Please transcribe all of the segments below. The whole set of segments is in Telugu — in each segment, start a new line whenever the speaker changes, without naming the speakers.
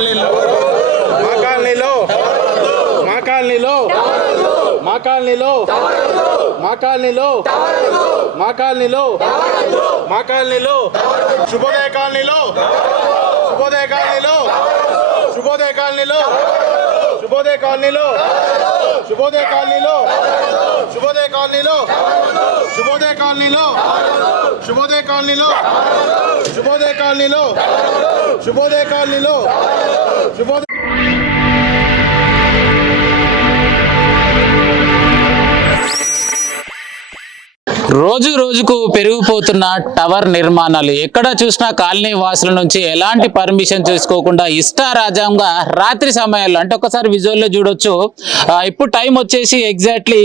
కాలనీలో. మా కాలనీలో. మా కాలనీలో. మా కాలనీలో. మా కాలనీలో. మా కాలనీలో. మా కాలనీలో. శుభోదయ కాలనీలో. శుభోదయ కాలనీలో. శుభోదయ కాలనీలో. శుభోదయ కాలనీలో. శుభోదయ కాలనీలో. శుభోదయ కాలనీలో. శుభోదయ కాలనీలో. శుభోదయ కాలనీలో. శుభోదయ కాలనీలో. శుభోదయ కాలనీలో. శుభోదయ
రోజు రోజుకు పెరిగిపోతున్న టవర్ నిర్మాణాలు. ఎక్కడ చూసినా కాలనీ వాసుల నుంచి ఎలాంటి పర్మిషన్ తీసుకోకుండా ఇష్టారాజ్యంగా రాత్రి సమయాల్లో అంటే ఒకసారి విజువల్లో చూడొచ్చు. ఇప్పుడు టైం వచ్చేసి ఎగ్జాక్ట్లీ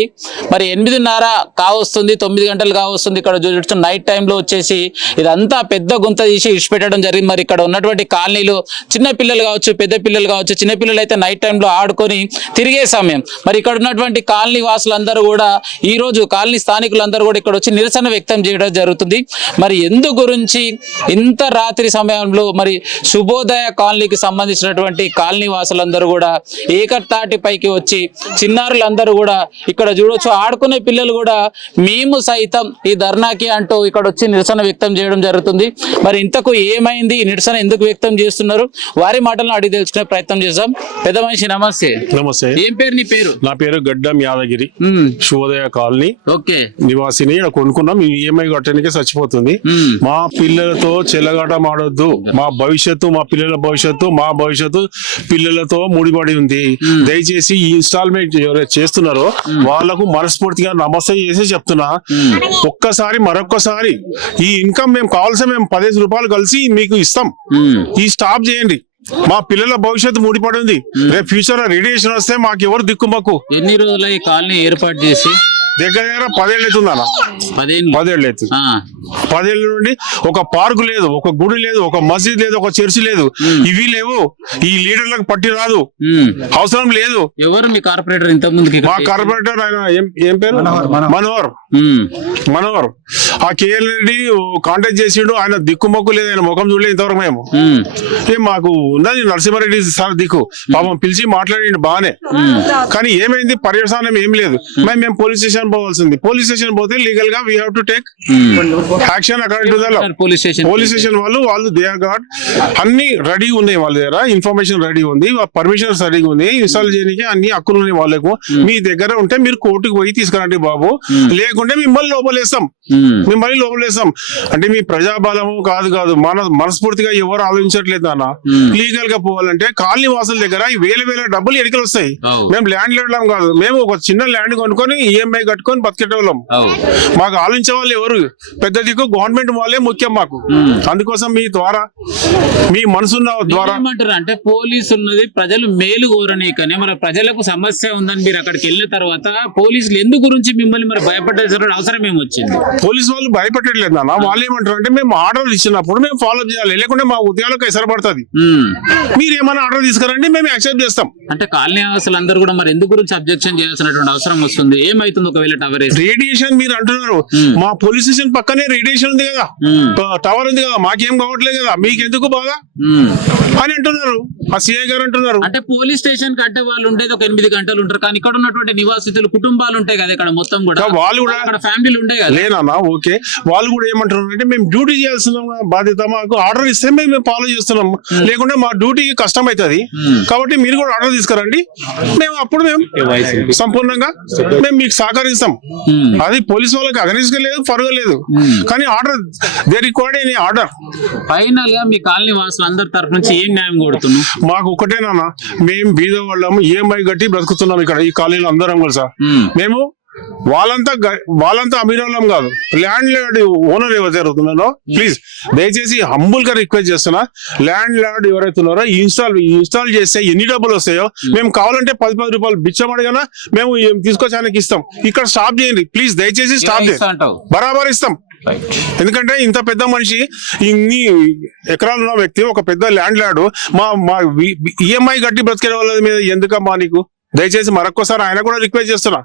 మరి ఎనిమిదిన్నర కావస్తుంది తొమ్మిది గంటలు కావస్తుంది ఇక్కడ చూడొచ్చు. నైట్ టైంలో వచ్చేసి ఇదంతా పెద్ద గుంత తీసి ఇడిచిపెట్టడం జరిగింది. మరి ఇక్కడ ఉన్నటువంటి కాలనీలు చిన్న పిల్లలు కావచ్చు పెద్ద పిల్లలు కావచ్చు చిన్న పిల్లలు అయితే నైట్ టైంలో ఆడుకొని తిరిగే సమయం. మరి ఇక్కడ ఉన్నటువంటి కాలనీ వాసులందరూ కూడా ఈ రోజు కాలనీ స్థానికులందరూ కూడా ఇక్కడ వచ్చి నిరసన వ్యక్తం చేయడం జరుగుతుంది. మరి ఎందు గురించి ఇంత రాత్రి సమయంలో మరి శుభోదయ కాలనీకి సంబంధించినటువంటి కాలనీ వాసులందరూ కూడా ఏకతాటి పైకి వచ్చి చిన్నారులందరూ కూడా ఇక్కడ చూడొచ్చు. ఆడుకునే పిల్లలు కూడా మేము సైతం ఈ ధర్నాకి అంటూ ఇక్కడ వచ్చి నిరసన వ్యక్తం చేయడం జరుగుతుంది. మరి ఇంతకు ఏమైంది? నిరసన ఎందుకు వ్యక్తం చేస్తున్నారు? వారి మాటలను అడిగి తెలుసుకునే ప్రయత్నం చేద్దాం. పెద్ద మనిషి నమస్తే.
నమస్తే.
ఏం పేరు నీ పేరు?
నా పేరు గడ్డం యాదగిరి. శుభోదయ కాలనీ.
ఓకే.
నివాసిని ఈడ కొనుక్కున్నాం ఈ ఈఎంఐ కట్టడానికి చచ్చిపోతుంది. మా పిల్లలతో చెలగాటం ఆడొద్దు మా భవిష్యత్తు మా పిల్లల భవిష్యత్తు మా భవిష్యత్తు పిల్లలతో ముడిపడి ఉంది. దయచేసి ఈ ఇన్స్టాల్మెంట్ ఎవరైతే చేస్తున్నారో వాళ్ళకు మనస్ఫూర్తిగా నమస్తే చేసి చెప్తున్నా. ఒక్కసారి మరొక్కసారి ఈ ఇన్కమ్ మేము కావాల్సిన మేము పదిహేను రూపాయలు కలిసి మీకు ఇస్తాం. ఈ స్టాప్ చేయండి. మా పిల్లల భవిష్యత్తు ముడిపడి ఉంది. రేపు ఫ్యూచర్లో రేడియేషన్ వస్తే మాకు ఎవరు దిక్కు మాకు?
ఎన్ని రోజుల ఈ కాలనీ ఏర్పాటు చేసి?
దగ్గర దగ్గర పదేళ్ళు అవుతుందన్న
పదేళ్ళు.
పదేళ్ళు అవుతుంది.
ఆ,
పదేళ్ళ నుండి ఒక పార్కు లేదు ఒక గుడి లేదు ఒక మసీద్ లేదు ఒక చర్చి లేదు. ఇవి లేవు. ఈ లీడర్లకు పట్టి రాదు. అవసరం లేదు.
ఎవరు మీ కార్పొరేటర్ ఇంత ముందుకి
మా కార్పొరేటర్ ఆయన ఏం పేరు? మనోహర్. మనోహర్. ఆ కేఎల్ రెడ్డి కాంటాక్ట్ చేసిండు. ఆయన దిక్కుమొక్కు లేదు. ఆయన ముఖం చూడలేదు ఇంతవరకు మేము. ఏం మాకు ఉన్నది నరసింహారెడ్డి సార్ దిక్కు. పాపం పిలిచి మాట్లాడిండు బాగానే కానీ ఏమైంది? పర్యవసానం ఏం లేదు. మేము. మేము పోలీస్ స్టేషన్ పోవాల్సింది. పోలీస్ స్టేషన్ పోతే లీగల్గా we have to take action according to the law
police station
police station వాళ్ళు వాళ్ళు దే గాట్ అన్ని రెడీ ఉన్నాయి వాళ్ళ దగ్గర ఇన్ఫర్మేషన్ రెడీ ఉంది పర్మిషన్స్ రెడీ ఉంది ఇన్స్టాల్ చేయడానికి అన్ని హక్కులు ఉన్నాయి వాళ్ళకు. మీ దగ్గర ఉంటే మీరు కోర్టుకు పోయి తీసుకురండి బాబు. లేకుంటే మిమ్మల్ని లోపలేస్తాం.
మ్మ్.
మిమ్మల్ని లోపలేస్తాం. అంటే మీ ప్రజాబలము కాదు కాదు మన మనస్ఫూర్తిగా ఎవరు ఆలోచించట్లేదు
మ్మ్.
లీగల్గా పోవాలంటే కాలనీ వాసుల దగ్గర వేల వేల డబ్బులు ఎడికలు వస్తాయి.
అవు.
మేము ల్యాండ్ లేవడం కాదు. మేము ఒక చిన్న ల్యాండ్ కొనుక్కొని ఈఎంఐ కట్టుకొని బతికేటోళ్ళం. మాకు ఆలోచించే వాళ్ళు ఎవరు? పెద్ద దిక్కు గవర్నమెంట్ వాళ్ళే ముఖ్యం మాకు. అందుకోసం మీ ద్వారా మీ మనసున్న ద్వారా
ఏమంటారు అంటే పోలీసు ఉన్నది ప్రజలు మేలు కోరనీకనే మరి ప్రజలకు సమస్య ఉందని మీరు అక్కడికి వెళ్ళిన తర్వాత పోలీసులు ఎందు గురించి మిమ్మల్ని మరి భయపడాల్సిన అవసరం ఏమి వచ్చింది?
పోలీసు వాళ్ళు భయపెట్టట్లేదు నాన్న. వాళ్ళు ఏమంటారు అంటే మేము ఆర్డర్ ఇచ్చినప్పుడు మేము ఫాలో చేయాలి. లేకుంటే మా ఉద్యోగాలకు ఎసరపడుతుంది. మీరు ఏమైనా ఆర్డర్ తీసుకురండి మేము యాక్సెప్ట్ చేస్తాం.
అంటే కాలనీ వాసులు అందరూ కూడా మరి ఎందుకు గురించి అబ్జెక్షన్ చేయాల్సినటువంటి అవసరం వస్తుంది. ఏమైతుంది ఒకవేళ? టవర్ వేసి.
రేడియేషన్ మీరు అంటున్నారు.
మ్మ్.
మా పోలీస్ స్టేషన్ పక్కనే రేడియేషన్ ఉంది కదా. టవర్ ఉంది కదా. మాకేం కావట్లేదు కదా. మీకు ఎందుకు బాగా
మ్మ్.
అని అంటున్నారు. ఆ సిఐ గారు అంటున్నారు.
అంటే పోలీస్ స్టేషన్ కంటే వాళ్ళు ఉండేది ఒక ఎనిమిది గంటలు ఉంటారు. కానీ ఇక్కడ ఉన్నటువంటి నివాసితులు కుటుంబాలు ఉంటాయి కదా ఇక్కడ మొత్తం కూడా.
వాళ్ళు కూడా
అక్కడ ఫ్యామిలీలు ఉంటాయి కదా.
లేనన్నా ఓకే. వాళ్ళు కూడా ఏమంటున్నారు అంటే మేము డ్యూటీ చేయాల్సిన బాధ్యత మాకు ఆర్డర్ ఇస్తే మేము ఫాలో చేస్తున్నాం. లేకుంటే మా డ్యూటీ కష్టం అవుతుంది. కాబట్టి మీరు కూడా ఆర్డర్ తీసుకురండి. మేము అప్పుడు మేము సంపూర్ణంగా మేము మీకు సహకరిస్తాం.
మ్మ్.
అది పోలీస్ వాళ్ళకి అగనిస్ట్ లేదు ఫర్గా లేదు. కానీ order they required any
order ఫైనల్గా మీ కాలనీ వాసులు అందరి తరఫు నుంచి ఏం న్యాయం కొడుతున్నాం
మాకు ఒకటేనా మేము బీద వాళ్ళము ఈఎంఐ కట్టి బ్రతుకుతున్నాం ఇక్కడ ఈ కాలనీలో అందరం కూడా సార్. మేము వాళ్ళంతా వాళ్ళంతా అమీరోళ్ళం కాదు. ల్యాండ్ లార్డ్ ఓనర్ ఎవరైతే ఉన్నారో ప్లీజ్ దయచేసి హంబుల్గా రిక్వెస్ట్ చేస్తున్నా. ల్యాండ్ లార్డ్ ఎవరైతే ఉన్నారో ఇన్స్టాల్ ఇన్స్టాల్ చేస్తే ఎన్ని డబ్బులు వస్తాయో మేము కావాలంటే పది పది రూపాయలు బిచ్చం అడిగినా మేము ఏం తీసుకొచ్చి ఆయనకి ఇస్తాం. ఇక్కడ స్టాప్ చేయండి. ప్లీజ్ దయచేసి స్టాప్ చేయండి. బరాబర్ ఇస్తాం. ఎందుకంటే ఇంత పెద్ద మనిషి ఇన్ని ఎకరాలు ఉన్న వ్యక్తి ఒక పెద్ద ల్యాండ్ లార్డ్ మా మా ఈఎంఐ కట్టి బ్రతికే వాళ్ళ మీద ఎందుకమ్మా నీకు? దయచేసి మరొక్కసారి ఆయన కూడా రిక్వెస్ట్ చేస్తున్నా.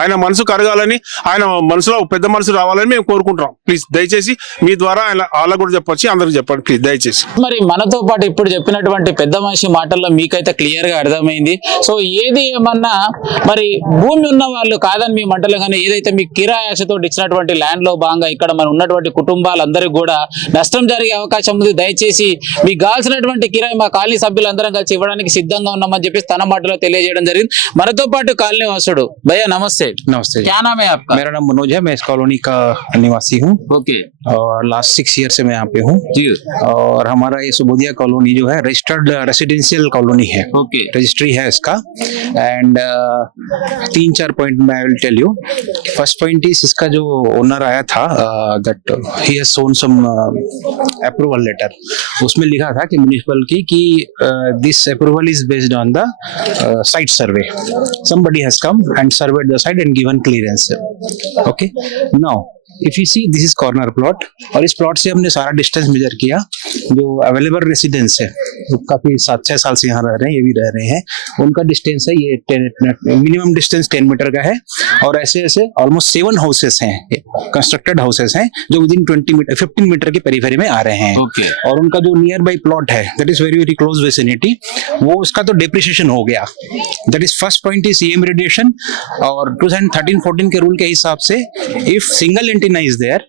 ఆయన మనసు కరగాలని ఆయన మనసులో పెద్ద మనసు రావాలని మేము కోరుకుంటున్నాం. ప్లీజ్ దయచేసి మీ ద్వారా ఆయన వాళ్ళకు కూడా చెప్పొచ్చి అందరికి చెప్పండి ప్లీజ్ దయచేసి.
మరి మనతో పాటు ఇప్పుడు చెప్పినటువంటి పెద్ద మనిషి మాటల్లో మీకైతే క్లియర్గా అర్థమైంది. సో ఏది ఏమన్నా మరి భూమి ఉన్న వాళ్ళు కాదని మీ మంటలు కానీ ఏదైతే మీ కిరాయాశతో ఇచ్చినటువంటి ల్యాండ్లో భాగంగా ఇక్కడ మన ఉన్నటువంటి కుటుంబాలందరికీ కూడా నష్టం జరిగే అవకాశం ఉంది. దయచేసి మీకు కావాల్సినటువంటి కిరాయి మా కాలనీ సభ్యులందరం కలిసి ఇవ్వడానికి సిద్ధంగా ఉన్నామని చెప్పి తన మాటలో తెలియజేయడం జరిగింది. మనతో పాటు కాలనీ వాసుడు. భయ నమస్తే.
नमस्ते। जी।
क्या नाम है आपका?
मेरा नाम मनोज है मैं इस कॉलोनी का निवासी हूँ।
ओके।
और लास्ट सिक्स ईयर से मैं यहाँ पे हूँ।
जी।
और हमारा ये सुबोधिया कॉलोनी जो है रजिस्टर्ड रेसिडेंशियल कॉलोनी है।
ओके।
रजिस्ट्री है इसका। एंड तीन चार पॉइंट मैं will tell you first point is इसका जो ओनर आया था that he has shown some approval letter उसमें लिखा था कि म्यूनिसिपल की कि this approval is based on the site survey somebody has come and surveyed the side and given clearance. Okay? Now, if you see, this is corner plot. और इस प्लॉट से हमने सारा डिस्टेंस मेजर किया, जो अवेलेबल रेसिडेंस है। वो काफ़ी सात, छह साल से यहाँ रह रहे हैं, ये भी रह रहे हैं। उनका डिस्टेंस है, ये मिनिमम डिस्टेंस टेन मीटर का है। और ऐसे ऐसे ऑलमोस्ट सेवन हाउसेस हैं। कंस्ट्रक्टेड हाउसेस हैं जो within twenty metre fifteen metre के पेरीफेरी में आ रहे हैं।
ओके
और उनका जो नियर बाई प्लॉट है that is very very close vicinity वो उसका तो डिप्रिसिएशन हो गया। That is first point is CM radiation और 2013 14 के रूल के हिसाब से if single antenna is there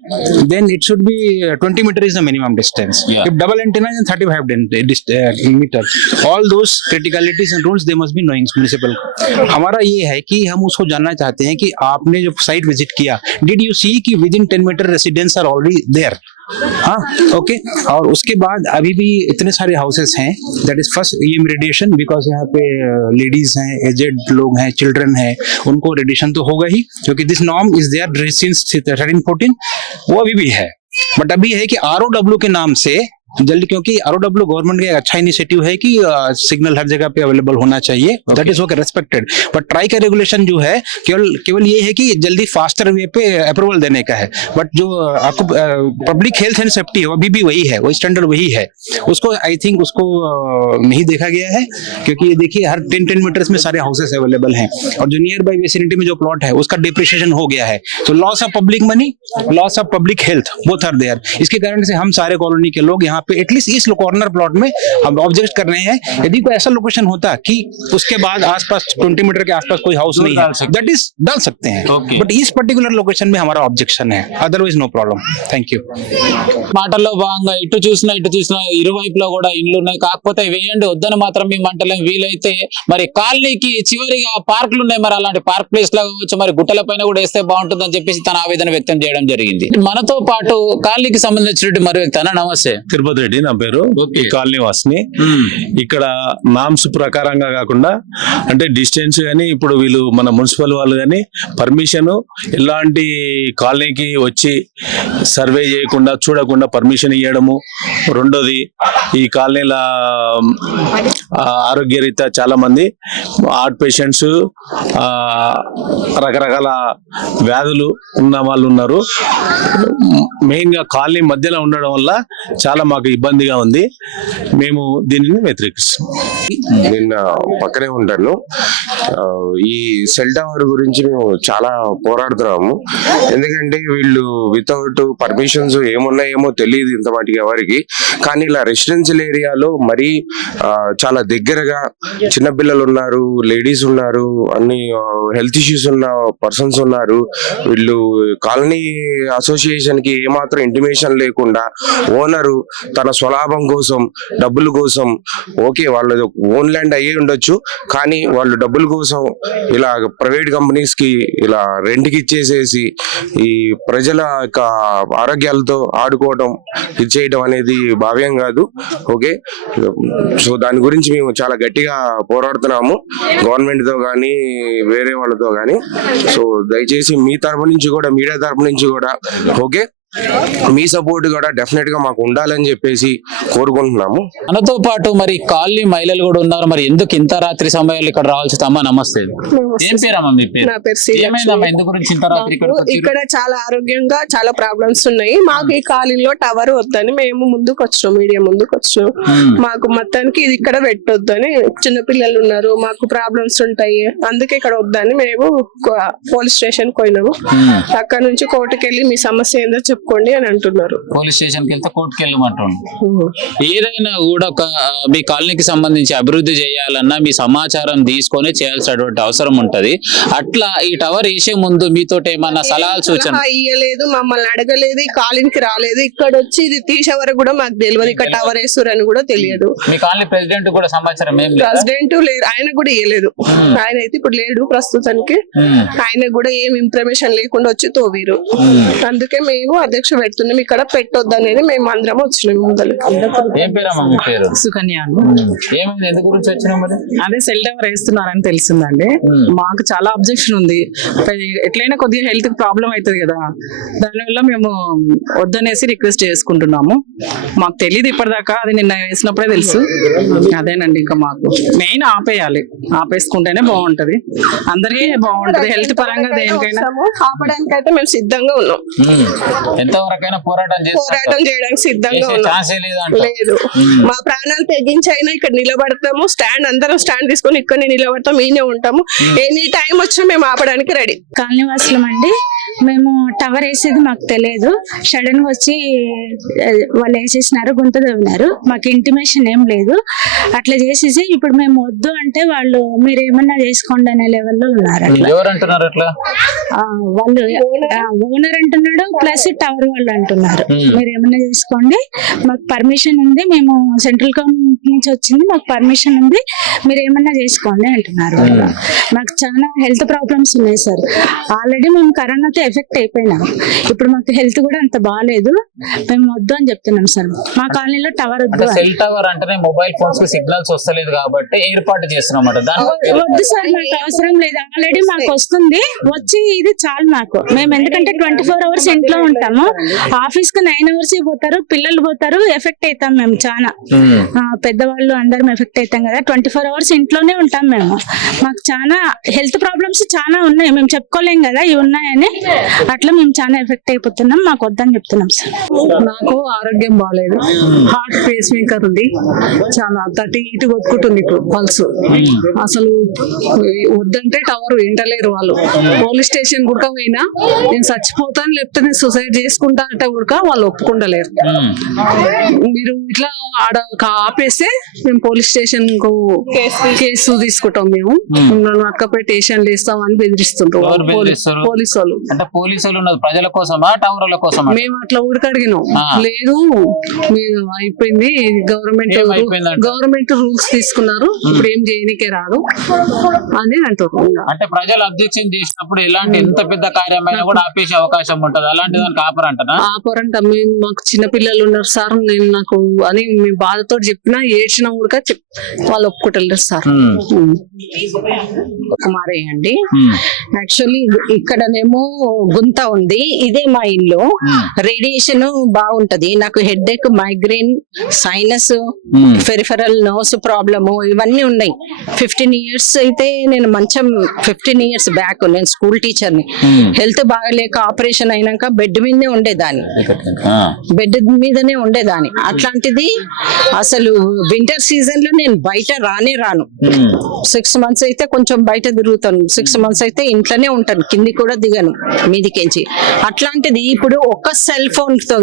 then it should be 20 metre is the minimum
distance
if double antenna is 35 den- dis- uh, metre all those criticalities and rules they must be knowing municipal हमारा ये है कि हम उसको जानना चाहते हैं कि आपने जो साइट विज़िट किया डिड यू सी कि within ten metre residence are already there हाँ ओके और उसके बाद अभी भी इतने सारे हाउसेस हैं दैट इज़ फ़र्स्ट ये रेडिएशन बिकॉज़ यहाँ पे लेडीज़ हैं एजेड लोग हैं चिल्ड्रन हैं, उनको रेडिएशन तो होगा ही, क्योंकि this norm is there since thirteen fourteen वो अभी भी है। बट अभी है कि आर के नाम से जल्दी क्योंकि आर गवर्नमेंट का एक अच्छा इनिशिएटिव है कि सिग्नल हर जगह पे अवेलेबल होना चाहिए। That is okay respected but TRAI का रेगुलेशन जो है केवल केवल ये है कि जल्दी फास्टर वे पे अप्रूवल देने का है। बट जो आपको पब्लिक हेल्थ एंड सेफ्टी है वो अभी भी वही है वही स्टैंडर्ड वही है। उसको आई थिंक उसको नहीं देखा गया है क्योंकि ये देखिए हर टेन टेन मीटर्स में सारे हाउसेस अवेलेबल हैं। और जो नियर बाई वेसिनिटी में जो प्लॉट है उसका डिप्रिशिएशन हो गया है। तो loss of public money loss of public health both are there इसके कारण से हम सारे कॉलोनी के लोग यहाँ पे एटलीस्ट इस कॉर्नर प्लॉट में हम ऑब्जेक्ट कर रहे हैं यदि कोई ऐसा लोकेशन होता कि उसके बाद आसपास ट्वेंटी मीटर के आसपास कोई हाउस नहीं
डाल
है
सकते
दैट इज डाल सकते हैं
Okay.
बट इस पर्टिकुलर लोकेशन में हमारा ऑब्जेक्शन है otherwise no problem thank you
మాటల్లో భాగంగా ఇటు చూసినా ఇటు చూసినా ఇరువైపులా కూడా ఇండ్లు ఉన్నాయి కాకపోతే వేయండి వద్దని మాత్రం మీ మంటలేం వీలైతే మరి కాలనీకి చివరిగా పార్కులు ఉన్నాయి మరి అలాంటి పార్క్ ప్లేస్ లో కావచ్చు మరి గుట్టల పైన కూడా వేస్తే బాగుంటుందని చెప్పేసి తన ఆవేదన వ్యక్తం చేయడం జరిగింది మనతో పాటు కాలనీకి సంబంధించినటువంటి మరి వ్యక్తి అన్న నమస్తే
తిరుపతి రెడ్డి నా పేరు ఈ కాలనీ వాసిని ఇక్కడ నామ్స్ ప్రకారంగా కాకుండా అంటే డిస్టెన్స్ కానీ ఇప్పుడు వీళ్ళు మన మున్సిపల్ వాళ్ళు కానీ పర్మిషన్ ఎలాంటి కాలనీకి వచ్చి సర్వే చేయకుండా చూడకుండా పర్మిషన్ ఇవ్వడము రెండోది ఈ కాలనీల ఆరోగ్యరీత్యా చాలా మంది హార్ట్ పేషెంట్స్ రకరకాల వ్యాధులు ఉన్న వాళ్ళు ఉన్నారు. మెయిన్గా కాలనీ మధ్యలో ఉండడం వల్ల చాలా మాకు ఇబ్బందిగా ఉంది. మేము దీనిని వ్యతిరేకిస్తాం
నిన్న పక్కనే ఉంటాను ఈ సెల్ టవర్ గురించి మేము చాలా పోరాడుతున్నాము. ఎందుకంటే వీళ్ళు వితౌట్ పర్మిషన్స్ ఏమున్నాయేమో తెలియదు ఇంత మటుకు ఎవరికి. కానీ ఇలా రెసిడెన్షియల్ ఏరియాలో మరీ చాలా దగ్గరగా చిన్నపిల్లలు ఉన్నారు లేడీస్ ఉన్నారు అన్ని హెల్త్ ఇష్యూస్ ఉన్న పర్సన్స్ ఉన్నారు. వీళ్ళు కాలనీ అసోసియేషన్కి ఏమాత్రం ఇంటిమేషన్ లేకుండా ఓనరు తన స్వలాభం కోసం డబ్బుల కోసం. ఓకే వాళ్ళది ఓన్ ల్యాండ్ అయ్యే ఉండొచ్చు కానీ వాళ్ళు డబ్బుల కోసం ఇలా ప్రైవేట్ కంపెనీస్కి ఇలా రెంట్కి ఇచ్చేసేసి ఈ ప్రజల యొక్క ఆరోగ్యాలతో ఆడుకోవడం ఇది చేయడం అనేది భావ్యం కాదు. ఓకే? సో దాని గురించి మేము చాలా గట్టిగా పోరాడుతున్నాము. గవర్నమెంట్తో కానీ వేరే వాళ్ళతో కానీ సో దయచేసి మీ తరపు నుంచి కూడా మీడియా తరపు నుంచి కూడా ఓకే? మీ సపోర్ట్ కూడా డెఫినెట్గా మాకు ఉండాలని చెప్పేసి కోరుకుంటున్నాము
మనతో పాటు మరి కాలనీ మహిళలు కూడా ఉన్నారు మరి ఎందుకు ఇంత రాత్రి సమయాల్లో ఇక్కడ రావాల్సి? అమ్మా నమస్తే ఏం పేరమ్మా మీ పేరు
నా పేరు శ్రీలక్ష్మి.
ఏమైందమ్మా ఎందు గురించి ఇంత రాత్రి ఇక్కడికి
మాకు
వచ్చిర్రు?
ఇక్కడ చాలా ఆరోగ్యంగా చాలా ప్రాబ్లమ్స్ ఉన్నాయి మాకు ఈ కాలనీలో టవర్ వద్దని మేము ముందుకు వచ్చినాం మీడియా ముందుకు వచ్చినాం
మ్మ్.
మాకు మొత్తానికి ఇది ఇక్కడ పెట్టొద్దని చిన్న పిల్లలు ఉన్నారు మాకు ప్రాబ్లమ్స్ ఉంటాయి అందుకే ఇక్కడ వద్దని మేము పోలీస్ స్టేషన్ పోయినాము. అక్కడ నుంచి కోర్టుకి వెళ్ళి మీ సమస్య ఏందో చెప్పుకోండి అని అంటున్నారు.
పోలీస్ స్టేషన్కి వెళ్తే కోర్టుకి వెళ్ళమంటుండు ఏదైనా కూడా ఒక ఆ, మీ కాలనీకి సంబంధించి అభివృద్ధి చేయాలన్నా మీ సమాచారం తీసుకొని చేయాల్సినటువంటి అవసరం ఉంటది. అట్లా ఈ టవర్ వేసే ముందు మీతో ఏమన్నా సలహాలు సూచన
ఇయ్యలేదు మమ్మల్ని అడగలేదు ఈ కాలనీకి రాలేదు. ఇక్కడ వచ్చి ఇది తీసే వరకు కూడా మాకు తెలియదు ఇక్కడ టవర్ వేస్తురని కూడా తెలియదు.
మీ కాలనీ ప్రెసిడెంట్ కూడా సమాచారం ఏం లేదు?
ప్రెసిడెంట్ లేరు ఆయన కూడా ఇయ్యలేదు. ఆయన అయితే ఇప్పుడు లేడు ప్రస్తుతానికి. ఆయన కూడా ఏం ఇన్ఫర్మేషన్ లేకుండా వచ్చి తోవీరు. అందుకే మేము అధ్యక్ష పెడుతున్నాం. ఇక్కడ పెట్టొద్దు అనేది మేము అందరం వచ్చినాం
సుకన్య
మరి?
అదే సెల్ టవర్ వేస్తున్నారని తెలిసిందండి. మాకు చాలా అబ్జెక్షన్ ఉంది. ఎట్లయినా కొద్దిగా హెల్త్ ప్రాబ్లం అవుతుంది కదా. దానివల్ల మేము వద్దనేసి రిక్వెస్ట్ చేసుకుంటున్నాము. మాకు తెలియదు ఇప్పటిదాకా. అది నిన్న వేసినప్పుడే తెలుసు. అదేనండి ఇంకా మాకు. మెయిన్ ఆపేయాలి. ఆపేసుకుంటేనే బాగుంటది. అందరికీ బాగుంటది. హెల్త్ పరంగా దేనికైనా.
ఆపడానికి అయితే మేము సిద్ధంగా ఉన్నాం.
ఎంతవరకైనా పోరాటం
పోరాటం చేయడానికి సిద్ధంగా ఉన్నాం. లేదు. మా ప్రాణాలు తెగించైనా ఇక్కడ నిలబడతాము. స్టాండ్ అందరం స్టాండ్ తీసుకొని ఇక్కడ నిలబడతాం. ఈయనే ఉంటాము. ఎనీ టైం వచ్చినా మేము ఆపడానికి రెడీ.
కాలనీ వాసులం అండి. మేము టవర్ వేసేది మాకు తెలియదు. సడన్గా వచ్చి వాళ్ళు వేసేసినారు గుంత తవ్వినారు. మాకు ఇంటిమేషన్ ఏం లేదు. అట్లా చేసేసి ఇప్పుడు మేము వద్దు అంటే వాళ్ళు మీరు ఏమన్నా చేసుకోండి అనే లెవెల్లో ఉన్నారు వాళ్ళు ఓనర్ అంటున్నాడు ప్లస్ టవర్ వాళ్ళు అంటున్నారు. మీరు ఏమన్నా చేసుకోండి. మాకు పర్మిషన్ ఉంది. మేము సెంట్రల్ గవర్నమెంట్ నుంచి వచ్చింది మాకు పర్మిషన్ ఉంది. మీరు ఏమన్నా చేసుకోండి అంటున్నారు. మాకు చాలా హెల్త్ ప్రాబ్లమ్స్ ఉన్నాయి సార్ ఆల్రెడీ మేము కరోనాతో ఎఫెక్ట్ అయిపోయినాం. ఇప్పుడు మాకు హెల్త్ కూడా అంత బాగాలేదు మేము వద్దు అని చెప్తున్నాం సార్ మా కాలనీలో టవర్ వద్దు.
సెల్ టవర్ అంటేనే మొబైల్ ఫోన్స్కి సిగ్నల్స్ వస్తలేదు కాబట్టి ఏర్పాటు చేస్తున్నామట. దాని
వద్దు సార్ మాకు అవసరం లేదు. ఆల్రెడీ మాకు వస్తుంది. వచ్చి ఇది చాలు మాకు. మేము ఎందుకంటే ట్వంటీ ఫోర్ అవర్స్ ఇంట్లో ఉంటాము. ఆఫీస్కి నైన్ అవర్స్ పోతారు పిల్లలు పోతారు ఎఫెక్ట్ అవుతాం మేము చాలా. పెద్దవాళ్ళు అందరం ఎఫెక్ట్ అవుతాం కదా. ట్వంటీ ఫోర్ అవర్స్ ఇంట్లోనే ఉంటాం మేము. మాకు చాలా హెల్త్ ప్రాబ్లమ్స్ చాలా ఉన్నాయి. మేము చెప్పుకోలేం కదా ఇవి ఉన్నాయని. అట్లా మేము చాలా ఎఫెక్ట్ అయిపోతున్నాం. మాకు వద్దని చెప్తున్నాం సార్.
నాకు ఆరోగ్యం బాగాలేదు హార్ట్ పేస్ మేకర్ ఉంది. చాలా థర్టీ ఇటు కొట్టుకుంటుంది ఇప్పుడు పల్స్. అసలు వద్దంటే టవర్ వింటలేరు వాళ్ళు. పోలీస్ స్టేషన్ కూడా పోయినా నేను చచ్చిపోతాను లేకపోతే నేను సూసైడ్ చేసుకుంటా అంటే కూడా వాళ్ళు ఒప్పుకుంటలేరు. మీరు ఇట్లా ఆడ ఒక ఆపేస్తే మేము పోలీస్ స్టేషన్కు కేసు తీసుకుంటాం మేము. మిమ్మల్ని అక్కపై స్టేషన్ వేస్తాం అని బెదిరిస్తుంటాం? పోలీస్ వాళ్ళు.
అంటే పోలీసు వాళ్ళు ప్రజల కోసమా టవర్ల కోసమా?
మేము అట్లా ఊరికడిగినాం. లేదు మీరు అయిపోయింది. గవర్నమెంట్? గవర్నమెంట్ రూల్స్ తీసుకున్నారు. ఇప్పుడు ఏం చేయనికే రాదు అని ఇంకా.
అంటే ప్రజలు అబ్జెక్షన్ చేసినప్పుడు ఎలాంటి ఎంత పెద్ద కార్యమైనా కూడా ఆపేసే అవకాశం ఉంటది. అలాంటి దానికి ఆపరంటనా?
ఆపరంట. మేము మాకు చిన్న పిల్లలు ఉన్నారు. సార్ నేను నాకు అని మీ బాధతో చెప్పినా ఏడ్చినా కూడా వాళ్ళు ఒప్పుకుంటలేరు సార్.
కుమారి అండి యాక్చువల్లీ ఇక్కడనేమో గుంత ఉంది. ఇదే మా ఇల్లు. రేడియేషన్ బాగుంటది. నాకు హెడ్ ఎక్ migraine sinus peripheral nose problem ఇవన్నీ ఉన్నాయి. ఫిఫ్టీన్ ఇయర్స్ అయితే నేను మంచం ఫిఫ్టీన్ ఇయర్స్ బ్యాక్ నేను స్కూల్ టీచర్ని. హెల్త్ బాగలేక ఆపరేషన్ అయినాక బెడ్ మీదనే ఉండేదాన్ని. బెడ్ మీదనే ఉండేదాన్ని. అట్లాంటిది అసలు వింటర్ సీజన్లో నేను బయట రానే రాను. సిక్స్ మంత్స్ అయితే కొంచెం బయట తిరుగుతాను. సిక్స్ మంత్స్ అయితే ఇంట్లోనే ఉంటాను. కింది కూడా దిగను మీదికెంచి. అట్లాంటిది ఇప్పుడు ఒక్క సెల్ ఫోన్తో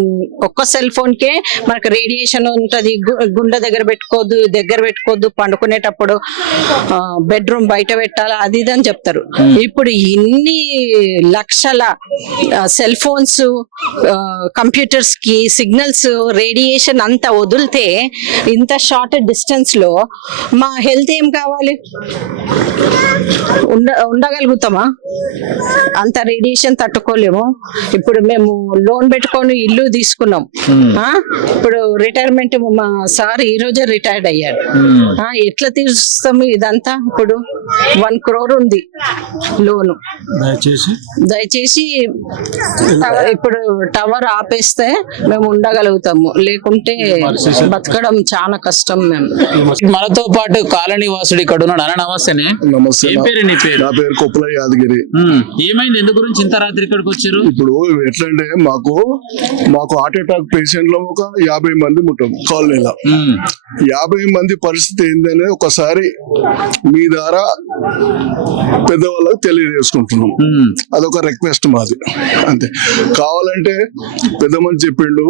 ఒక్క సెల్ ఫోన్ కే మనకు రేడియేషన్ ఉంటది. గుండె దగ్గర పెట్టుకోవద్దు దగ్గర పెట్టుకోవద్దు పండుకునేటప్పుడు బెడ్రూమ్ బయట పెట్టాలా? అది ఇది అని చెప్తారు. ఇప్పుడు ఇన్ని లక్షల సెల్ ఫోన్స్ కంప్యూటర్స్కి సిగ్నల్స్ రేడియేషన్ అంతా వదిలితే ఇంత షార్ట్ డిస్టెన్స్లో మా హెల్త్ ఏం కావాలి? ఉండ ఉండగలుగుతామా? అంత రేడియేషన్ తట్టుకోలేము. ఇప్పుడు మేము లోన్ పెట్టుకొని ఇల్లు తీసుకున్నాం. ఆ? ఇప్పుడు రిటైర్మెంట్ మా సార్ ఈ రోజే రిటైర్డ్ అయ్యాడు ఆ, ఎట్లా తీరుస్తాము ఇదంతా? ఇప్పుడు వన్ క్రోర్ ఉంది లోను
దయచేసి?
దయచేసి ఇప్పుడు టవర్ ఆపేస్తే మేము ఉండగలుగుతాము. లేకుంటే బతకడం చాలా కష్టం
మనతో పాటు కాలనీ వాసుడు ఇక్కడ ఉన్నాడు. అన్న నమస్తేనే.
నమస్తే
ఏం పేరు నీ పేరు?
నా పేరు కొప్పుల యాదగిరి.
ఏమైంది? ఎందు గురించి ఇంత రాత్రి ఇక్కడికి వచ్చారు?
ఇప్పుడు ఎట్లంటే మాకు మాకు హార్ట్ అటాక్ పేషెంట్లో ఒక యాభై మంది ఉంటాం కాలనీలో. యాభై మంది పరిస్థితి ఏందనే ఒకసారి మీ ద్వారా పెద్దవాళ్ళకి తెలియజేసుకుంటున్నాం. అదొక రిక్వెస్ట్ మాది. అంతే. కావాలంటే పెద్ద మంది చెప్పిండు.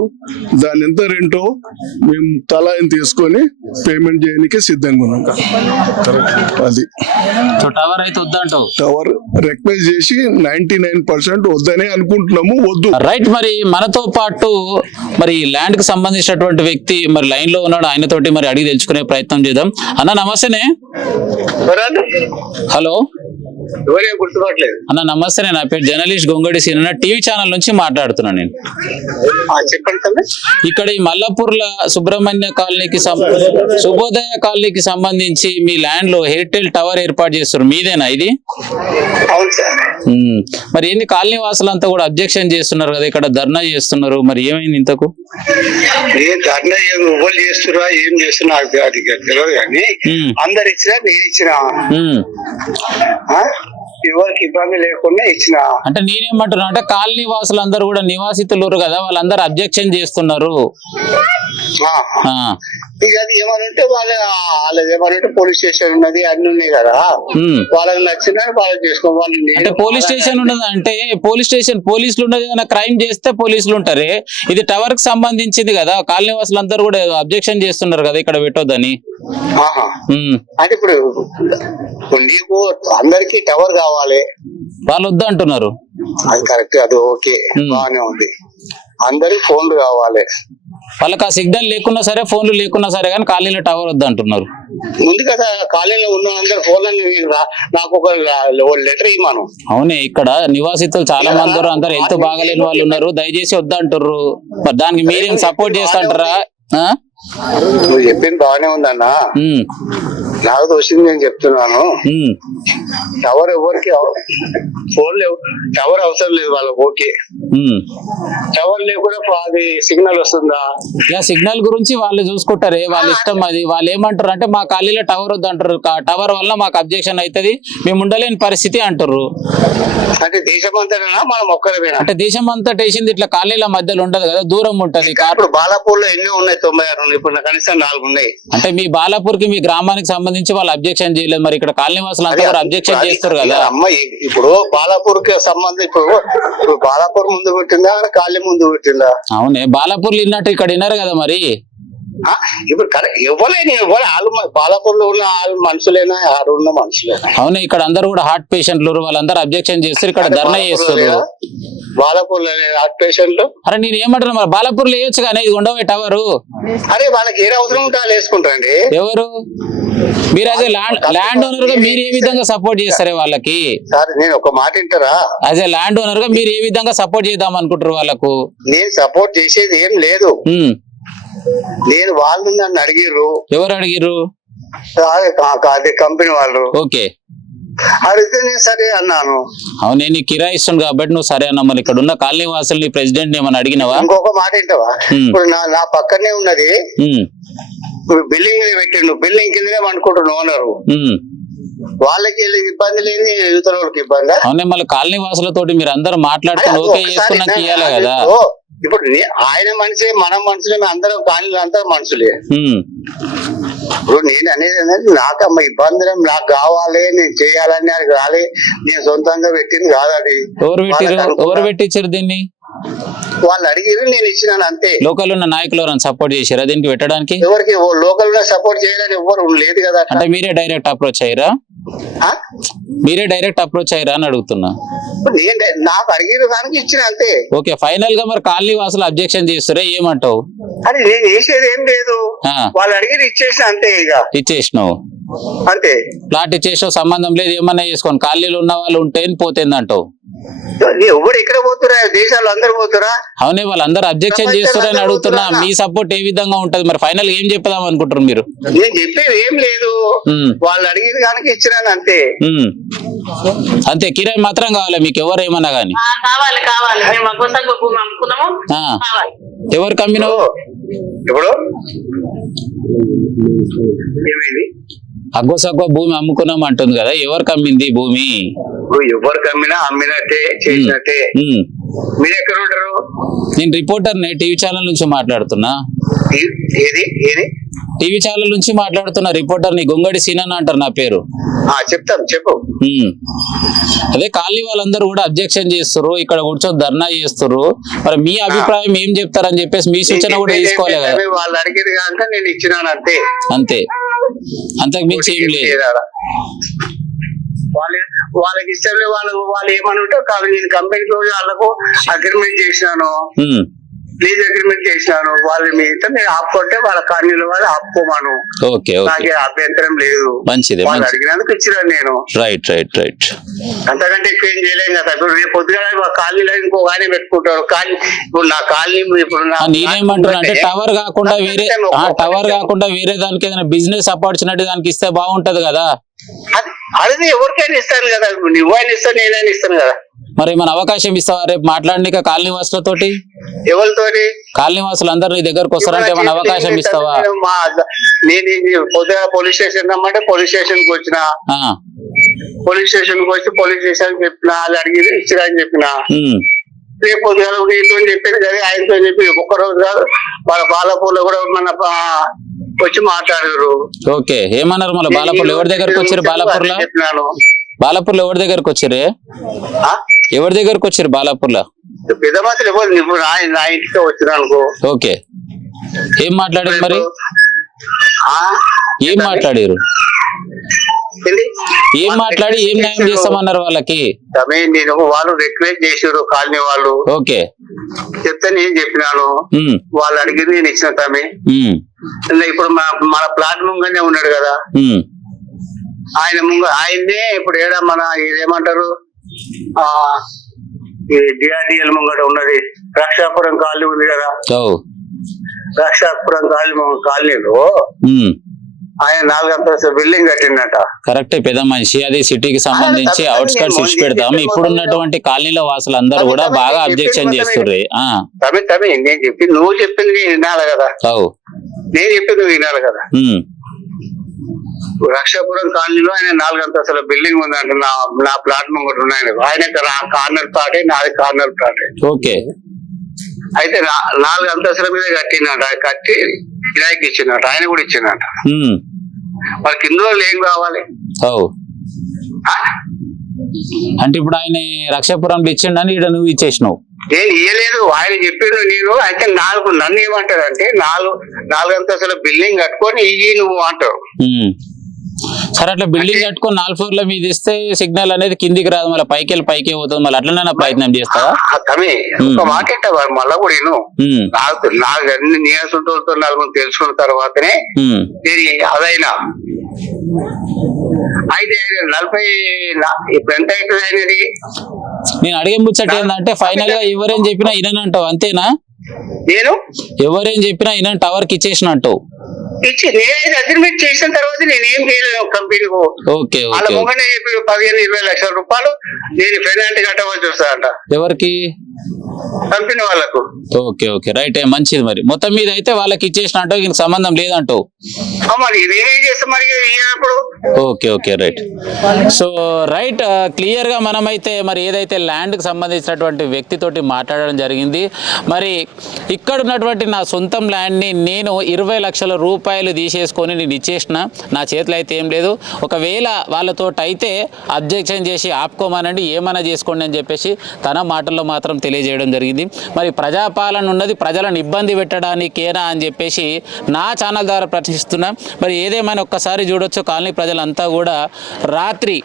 దాని ఎంత రెంటో మేము తలా ఆయన తీసుకొని పేమెంట్ చేయడానికి సిద్ధంగా ఉన్నాం. అది.
సో టవర్ అయితే వద్దంటావు
టవర్ రిక్వెస్ట్ చేసి నైన్టీ నైన్ పర్సెంట్ వద్దనే అనుకుంటున్నాము వద్దు.
రైట్ మరి మనతో పాటు మరి ల్యాండ్కి సంబంధించినటువంటి వ్యక్తి మరి లైన్లో ఉన్నాడు ఆయనతోటి మరి అడిగి తెలుసుకునే ప్రయత్నం చేద్దాం. అన్న నమస్తేనే. హలో
ఎవరే గుర్తుపట్టలేదు.
అన్న నమస్తేనే నా పేరు journalist Gongadi Seena TV channel నుంచి మాట్లాడుతున్నాను నేను.
చెప్పండి
ఇక్కడ ఈ మల్లపూర్ల సుబ్రహ్మణ్య కాలనీకి శుభోదయ కాలనీకి సంబంధించి మీ ల్యాండ్లో ఎయిర్టెల్ టవర్ ఏర్పాటు చేస్తారు. మీదేనా ఇది. మరి ఏంది కాలనీ వాసులంతా కూడా అబ్జెక్షన్ చేస్తున్నారు కదా ఇక్కడ ధర్నా చేస్తున్నారు. మరి ఏమైంది ఇంతకు?
ఏ ధర్నా ఏం ఎవరు చేస్తున్నా ఏం చేస్తున్నా నాకు అది తెలియదు కానీ
ఉమ్.
అందరు ఇచ్చినా నేను ఇచ్చిన. ఎవరికి ఇబ్బంది లేకుండా ఇచ్చిన.
అంటే నేనేమంటున్నా అంటే కాలనీ వాసులందరూ కూడా నివాసితులు కదా వాళ్ళందరూ అబ్జెక్షన్ చేస్తున్నారు.
ఇక అది ఏమనంటే వాళ్ళ వాళ్ళది ఏమనంటే పోలీస్ స్టేషన్ ఉన్నది అన్ని ఉన్నాయి కదా. వాళ్ళకి నచ్చిన వాళ్ళు చేసుకో వాళ్ళు
అంటే పోలీస్ స్టేషన్ ఉన్నది అంటే పోలీస్ స్టేషన్ పోలీసులు ఉన్నది ఏదైనా క్రైమ్ చేస్తే పోలీసులు ఉంటారే? ఇది టవర్కి సంబంధించింది కదా కాలనీ వాసులందరూ కూడా అబ్జెక్షన్ చేస్తున్నారు కదా ఇక్కడ పెట్టొద్దని.
అంటే ఇప్పుడు నీకు అందరికి టవర్ కావాలి.
వాళ్ళు వద్దు అంటున్నారు.
అది కరెక్ట్ అది ఓకే. బాగానే ఉంది. అందరికి ఫోన్లు కావాలి.
వాళ్ళకి ఆ సిగ్నల్ లేకున్నా సరే ఫోన్లు లేకున్నా సరే కానీ కాలనీలో టవర్ వద్దు అంటున్నారు
ముందు కదా కాలేజీలో ఉన్న అందరు ఫోన్లను నాకు ఒక లెటర్ ఇవ్వను
అవునే ఇక్కడ నివాసితులు చాలా మంది అందరు హెల్త్ బాగాలేని వాళ్ళు ఉన్నారు. దయచేసి వద్దు అంటుర్రు మరి దానికి మీరేం సపోర్ట్ చేస్తాంటారా ఆ?
నువ్వు చెప్పింది బాగానే ఉందన్న. నాకు తోచింది నేను చెప్తున్నాను. టవర్ ఎవరికి ఫోన్ లేవు టవర్ అవసరం లేదు వాళ్ళకి ఓకే. టవర్ లేకుండా అది సిగ్నల్ వస్తుందా?
సిగ్నల్ గురించి వాళ్ళు చూసుకుంటారే వాళ్ళ ఇష్టం అది. వాళ్ళు ఏమంటారు అంటే మా కాలనీలో టవర్ వద్దు అంటారు. టవర్ వల్ల మాకు అబ్జెక్షన్ అవుతుంది మేము ఉండలేని పరిస్థితి అంటారు.
అంటే దేశమంతటా మనం ఒక్కరమేనా?
అంటే దేశం అంతా వేసింది ఇట్లా కాలనీల మధ్యలో ఉండదు కదా దూరం ఉంటది.
ఇప్పుడు బాలాపూర్లో ఎన్ని ఉన్నాయి తొంభై ఆరు ఇప్పుడు కనీసం నాలుగు ఉన్నాయి.
అంటే మీ బాలాపూర్కి మీ గ్రామానికి సంబంధించి వాళ్ళు అబ్జెక్షన్ చేయలేదు. మరి ఇక్కడ కాలనీ వాసులు అంతా కూడా అబ్జెక్షన్ చేస్తారు కదా.
అమ్మ ఇప్పుడు బాలాపూర్కి సంబంధం ఇప్పుడు బాలాపూర్ ముందు పెట్టిందా? కాళీ ముందు పెట్టిందా?
అవునే బాలాపూర్ విన్నట్టు ఇక్కడ విన్నారు కదా మరి.
ఇప్పుడు కరెక్ట్ ఇవ్వలేని ఇవ్వలే. వాళ్ళు బాలాపూర్లో ఉన్న వాళ్ళు మనుషులేనా? ఆడ ఉన్న మనుషులేనా?
అవునే ఇక్కడ అందరూ కూడా హార్ట్ పేషెంట్లు వాళ్ళందరూ అబ్జెక్షన్ చేస్తారు. ఇక్కడ ధర్నా చేస్తారు.
బాలాపూర్లో హార్ట్ పేషెంట్లు
అరే నేను ఏమంటున్నా మరి? బాలాపూర్లో వేయొచ్చు కానీ ఇది ఉండవే టవరు
అరే వాళ్ళకి ఏ అవసరం ఉంటే వాళ్ళు వేసుకుంటారండి.
ఎవరు? మీరు అదే ల్యాండ్ ల్యాండ్ ఓనర్గా మీరు ఏ విధంగా సపోర్ట్ చేస్తారే వాళ్ళకి?
సార్ నేను ఒక మాట వింటారా?
ఏ ల్యాండ్ ఓనర్గా మీరు ఏ విధంగా సపోర్ట్ చేద్దాం అనుకుంటారు వాళ్ళకు?
నేను సపోర్ట్ చేసేది ఏం లేదు. నేను వాళ్ళు నన్ను అడిగిర్రు.
ఎవరు అడిగిర్రు?
అదే అదే కంపెనీ వాళ్ళు.
ఓకే.
అడిగితే నేను సరే అన్నాను.
అవునే నీ కిరాయి ఇస్తుంది కాబట్టి నువ్వు సరే అన్న మరి ఇక్కడ ఉన్న కాలనీ వాసుల్ని ప్రెసిడెంట్ ఏమని అడిగినావా?
ఇంకొక మాట
Hmm.
ఇప్పుడు నా నా పక్కనే ఉన్నది
ఉమ్.
బిల్డింగ్ మీద పెట్టిండు. బిల్డింగ్ కిందనే అనుకుంటున్నాను ఓనరు.
ఉమ్.
వాళ్ళకి ఇబ్బంది లేని యువతల వాళ్ళకి ఇబ్బంది?
అవునే మళ్ళీ కాలనీ వాసులతోటి మీరు అందరూ మాట్లాడుకుని ఓకే చేసుకున్నాక ఇవ్వాలి కదా?
ఇప్పుడు నే- ఆయన మనిషి మనం మనుషులే మేము అందరం కానీ అంతా మనుషులే.
ఉమ్.
ఇప్పుడు నేను అనేది ఏంటంటే నాకు అమ్మ ఇబ్బంది నాకు కావాలి నేను చేయాలని అది రాలే నేను సొంతంగా పెట్టింది కాదు
ఎవరు పెట్టిరు
వాళ్ళకి అనుకున్నా.
ఎవరు పెట్టించారు దీన్ని
వాళ్ళు అడిగిరు నేను ఇచ్చినాను అంతే
లోకల్ ఉన్న నాయకులు ఎవరైనా సపోర్ట్ చేశారా దీనికి పెట్టడానికి
ఎవరికి లోకల్గా సపోర్ట్ చేయాలని ఎవరు లేదు కదా.
అంటే మీరే డైరెక్ట్ అప్రోచ్ అయ్యారా? మీరే డైరెక్ట్ అప్రోచ్ అయ్యారా అని అడుగుతున్నా.
నేను నాకు అడిగిన దానికి ఇచ్చిన అంతే.
ఓకే ఫైనల్గా మరి కాలనీ వాసులు అబ్జెక్షన్ చేస్తారా? ఏమంటావు?
అని నేను చేసేది ఏం లేదు. వాళ్ళు అడిగిన ఇచ్చేసిన అంతే ఇక.
ఇచ్చేసినావు.
అంతే.
ప్లాట్ ఇచ్చేసావు సంబంధం లేదు ఏమన్నా చేసుకోండి. కాలనీలో ఉన్న వాళ్ళు ఉంటే పోతుంది అంటావు
ఎవరు ఎక్కడ పోతురా? దేశాలు అందరు పోతురా?
అవునే వాళ్ళందరూ అబ్జెక్షన్ చేస్తారని అడుగుతున్నా. మీ సపోర్ట్ ఏ విధంగా ఉంటది? మరి ఫైనల్ ఏం చెప్పుదాం అనుకుంటారు మీరు?
నేను చెప్పేది ఏం లేదు. వాళ్ళు అడిగిన దానికి ఇచ్చినాను అంతే.
అంతే కిరాయి మాత్రం కావాలి మీకు ఎవరు ఏమన్నా గానీ.
కావాలి మేము అమ్ముకున్నాము.
ఎవరు కమ్మినవు
ఇప్పుడు ఏమైంది
అగ్గో సగ్గో భూమి అమ్ముకున్నాం అంటుంది కదా ఎవరు కమ్మింది భూమి?
ఇప్పుడు ఎవరు కమ్మినా అమ్మినట్టే చేసినట్టే. మీరు ఎక్కడ ఉంటారు
నేను రిపోర్టర్ టీవీ ఛానల్ నుంచి మాట్లాడుతున్నా.
ఏది? ఏది?
టీవీ ఛానల్ నుంచి మాట్లాడుతున్నా రిపోర్టర్ని గొంగడి సీనన్ అంటారు నా పేరు.
ఆ చెప్తాం చెప్పు.
అదే కాలనీ వాళ్ళందరూ కూడా అబ్జెక్షన్ చేస్తారు ఇక్కడ కూర్చొని ధర్నా చేస్తారు మరి మీ అభిప్రాయం ఏం చెప్తారని చెప్పేసి మీ సూచన కూడా తీసుకోవాలి కదా.
వాళ్ళు అడిగేది కనుక నేను ఇచ్చినాను అంతే.
అంతే. అంతకు మించి ఏం లేదు.
వాళ్ళు వాళ్ళకి ఇష్టం లేదు వాళ్ళు వాళ్ళు ఏమని ఉంటే కాదు నేను కంపెనీకి రోజు వాళ్ళకు అగ్రిమెంట్ చేసినాను. లీజ్ అగ్రిమెంట్ చేసినాను వాళ్ళు మిగతా నేను ఆపుకుంటే వాళ్ళ కాలనీలో వాళ్ళు ఆపుకోమాను
ఓకే
నాకే అభ్యంతరం లేదు.
మంచిదే
వాళ్ళు అడిగినందుకు ఇచ్చినాను నేను.
రైట్ రైట్ రైట్
అంతకంటే ఎక్కువ ఏం చేయలేం కదా. ఇప్పుడు రేపు పొద్దుగా మా కాలనీలో ఇంకో ఆయన పెట్టుకుంటాడు కాలనీ ఇప్పుడు నా కాలనీ ఇప్పుడు నా
నేనేమంటున్నా అంటే టవర్ కాకుండా వేరే ఆ టవర్ కాకుండా వేరే దానికి ఏదైనా బిజినెస్ ఆపర్చునిటీ దానికి ఇస్తే బాగుంటది కదా.
అది- అది ఎవరికైనా ఇస్తాను కదా. నువ్వైనా ఇస్తాను నేనైనా ఇస్తాను కదా.
మరి మన అవకాశం ఇస్తావా? రేపు మాట్లాడనీక కాలనీ వాసులతోటి?
ఎవరితోటి
కాలనీ వాసులు అందరు నీ దగ్గరకు వస్తారంటే మన అవకాశం ఇస్తావా?
నేను పొద్దున పోలీస్ స్టేషన్ రమ్మంటే పోలీస్ స్టేషన్కి వచ్చిన.
ఆ,
పోలీస్ స్టేషన్కి వచ్చి పోలీస్ స్టేషన్ చెప్పిన వాళ్ళు అడిగి ఇచ్చిరా అని చెప్పిన రేపు పొద్దున నీతో చెప్పాను కదా ఆయనతో చెప్పి ఒక్క రోజు కాదు వాళ్ళ బాలపూర్లో కూడా మన వచ్చి మాట్లాడారు
ఓకే ఏమన్నారు మళ్ళీ? బాలాపూర్లో ఎవరి దగ్గరకు వచ్చారు బాలాపూర్లో
అదే చెప్పినాను.
బాలాపూర్లో ఎవరి దగ్గరకు వచ్చారు? ఎవరి దగ్గరకు వచ్చారు బాలాపూర్లో
పెద్ద మాత్రం ఎవరు ఇప్పుడు నా నా ఇంటికి వచ్చిన అనుకో.
ఓకే. ఏం మాట్లాడారు మరి?
ఆ?
ఏం మాట్లాడారు?
ఏంది?
ఏం మాట్లాడి ఏం న్యాయం చేస్తామన్నారు వాళ్ళకి?
తమే నేను వాళ్ళు రిక్వెస్ట్ చేసారు కాలనీ వాళ్ళు.
ఓకే.
చెప్తే నేను చెప్పినాను.
ఉమ్,
వాళ్ళు అడిగింది నేను ఇచ్చిన తమే.
ఉమ్,
ఇలా ఇప్పుడు మన మన ప్లాట్ ముంగనే ఉన్నాడు కదా.
ఉమ్,
ఆయన ముంగ ఆయన్నే ఇప్పుడు ఏడా మన ఇదేమంటారు ఆ డిఆర్డిఎల్ ముంగట ఉన్నది. రక్షాపురం కాలనీ ఉంది కదా. రక్షాపురం కాలనీ కాలనీలో. ఆయన నాలుగంతస్తు బిల్డింగ్ కట్టిండట.
కరెక్టే పెద్ద మనిషి. అది సిటీకి సంబంధించి అవుట్స్కట్స్ ఇచ్చి పెడతాం
చెప్పిన
ఇప్పుడు ఉన్నటువంటి కాలనీలో వాసులందరూ కూడా
తప్పదు,
బాగా అబ్జెక్షన్ ఆ.
తమి తమి నేను చెప్పి నువ్వు చెప్పింది వినాలి కదా. నేను చెప్పింది నువ్వు వినాలి కదా. రక్షాపురం కాలనీలో ఆయన నాలుగు అంతస్తుల బిల్డింగ్ ఉందంట. నా నా ప్లాట్ ముంగట ఉన్నాయి ఆయన. కార్నర్ ప్లాటే నాది కార్నర్ ప్లాటే
ఓకే.
అయితే నాలుగు అంతస్తుల మీద కట్టినట కట్టి కిరాయికి ఇచ్చినట ఆయన కూడా ఇచ్చినట
ఉమ్,
మరి కింద వాళ్ళు ఏం కావాలి?
అంటే ఇప్పుడు ఆయన రక్షాపురంలో ఇచ్చిండని ఇక్కడ నువ్వు ఇచ్చేసినావు.
నేను ఇయ్యలేదు. ఆయన చెప్పిండు నేను. అయితే నాలుగు నన్ను ఏమంటారంటే నాలుగు నాలుగు అంతస్తుల బిల్డింగ్ కట్టుకొని ఇయ్యి నువ్వు అంటారు.
ఉమ్. సరే అట్లా బిల్డింగ్ కట్టుకొని నాలుగు ఫ్లోర్ల మీద ఇస్తే సిగ్నల్ అనేది కిందికి రాదు మళ్ళీ పైకి వెళ్ళి పైకి పోతుంది మళ్ళీ అట్లనే ప్రయత్నం చేస్తావా?
ఒక ఏంటో మరి మళ్ళా కూడా నేను నాకు నాకు అన్ని నియాసంతో నలుగురు తెలుసుకున్న తర్వాతనే నేను అదైనా. అయితే నలభై ఇప్పుడు ఎంత అవుతుంది
నేను అడిగే ముచ్చట ఏంటంటే ఫైనల్గా ఎవరేం చెప్పినా ఇనంటావు అంతేనా?
నేను?
ఎవరేం చెప్పినా ఇన టవర్కి ఇచ్చేసిన అంటావు
ఇచ్చి నేనైతే అగ్రిమెంట్ చేసిన తర్వాత నేను ఏం చేయలేను కంపెనీకు
ఓకే
వాళ్ళ
ఓకే.
ముంగనే చెప్పి పదిహేను ఇరవై లక్షల రూపాయలు నేను పెనాల్టీ కట్టవలసి వస్తుందంట.
ఎవరికి?
కంపెనీ వాళ్ళకు.
Okay okay. రైట్ మంచిది మరి. మొత్తం మీద అయితే వాళ్ళకి ఇచ్చేసిన అంటావు దీనికి సంబంధం లేదంటావు?
ఆ, మరి నేనేం చేస్తా మరి ఇయ్యనప్పుడు
okay okay right. So right క్లియర్గా మనమైతే మరి ఏదైతే ల్యాండ్కి సంబంధించినటువంటి వ్యక్తితోటి మాట్లాడడం జరిగింది మరి ఇక్కడ ఉన్నటువంటి నా సొంతం ల్యాండ్ని నేను ఇరవై లక్షల రూపాయలు తీసేసుకొని నేను ఇచ్చేసిన నా చేతిలో అయితే ఏం లేదు. ఒకవేళ వాళ్ళతో అయితే అబ్జెక్షన్ చేసి ఆపుకోమనండి ఏమైనా చేసుకోండి అని చెప్పేసి తన మాటల్లో మాత్రం తెలియజేయడం జరిగింది. మరి ప్రజాపాలన ఉన్నది ప్రజలను ఇబ్బంది పెట్టడానికేనా అని చెప్పేసి నా ఛానల్ ద్వారా ప్రశ్నిస్తున్నా. మరి ఏదేమైనా ఒక్కసారి చూడొచ్చు. కాలనీ ప్రజలంతా కూడా రాత్రి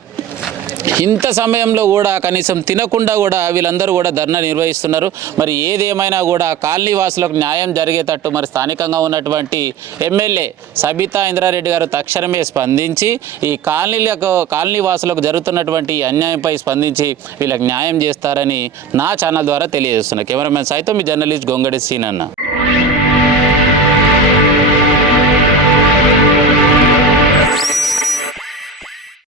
ఇంత సమయంలో కూడా కనీసం తినకుండా కూడా వీళ్ళందరూ కూడా ధర్నా నిర్వహిస్తున్నారు. మరి ఏదేమైనా కూడా కాలనీ వాసులకు న్యాయం జరిగేటట్టు మరి స్థానికంగా ఉన్నటువంటి ఎమ్మెల్యే సబితా ఇంద్రారెడ్డి గారు తక్షణమే స్పందించి ఈ కాలనీలకు కాలనీ వాసులకు జరుగుతున్నటువంటి ఈ అన్యాయంపై స్పందించి వీళ్ళకి న్యాయం చేస్తారని నా ఛానల్ ద్వారా తెలియజేస్తున్నా. కెమెరామెన్ సైతం మీ జర్నలిస్ట్ గొంగడి సీనన్న